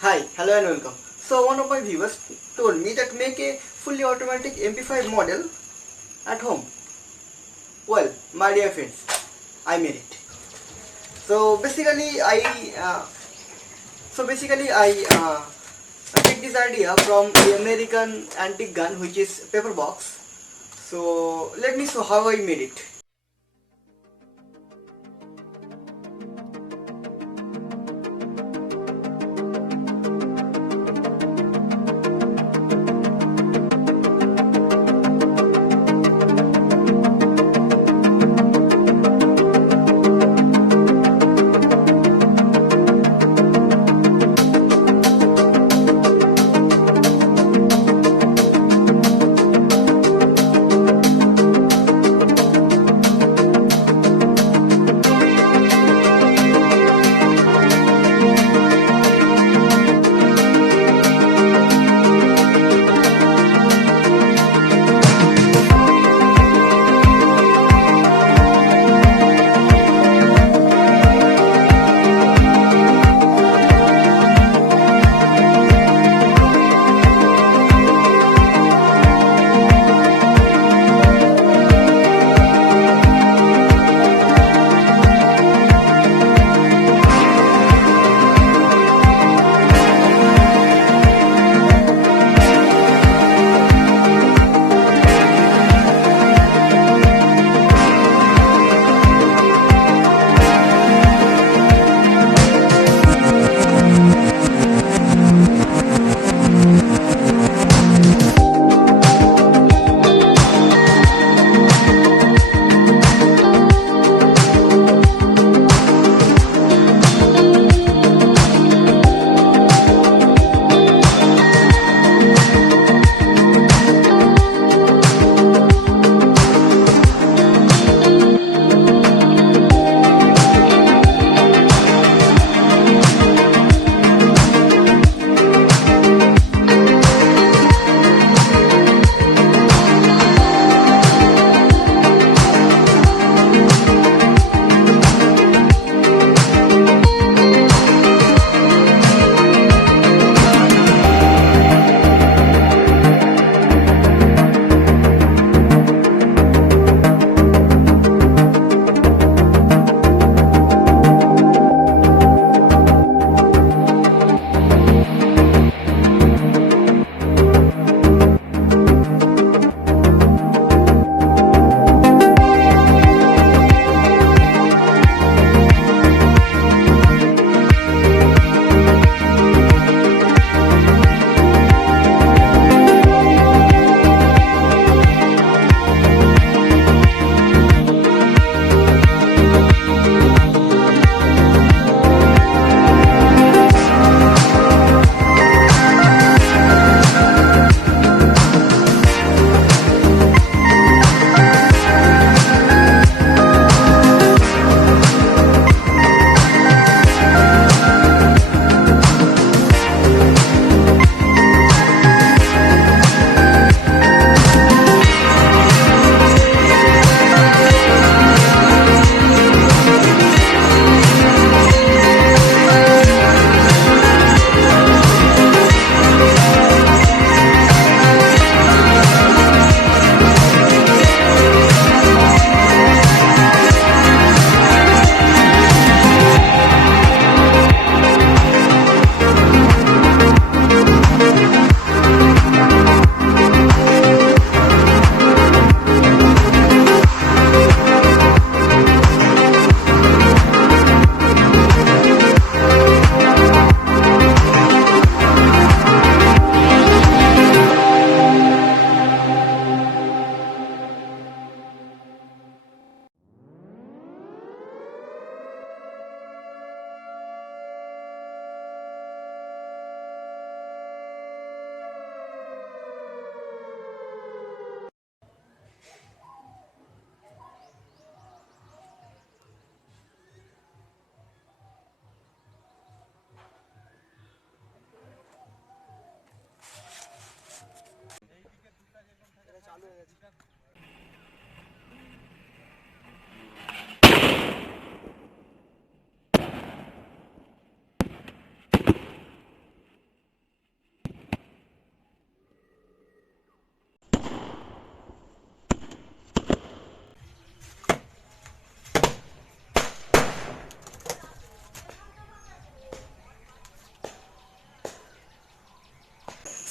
Hi, hello and welcome. So one of my viewers told me that make a fully automatic MP5 model at home. Well, my dear friends, I made it. So basically I take this idea from the American antique gun, which is paper box. So let me show how I made it.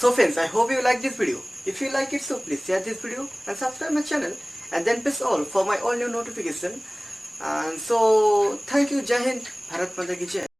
So friends, I hope you like this video. If you like it, so please share this video and subscribe my channel and then press all for my all new notification. And so thank you. Jai Hind. Bharat Mata ki Jai.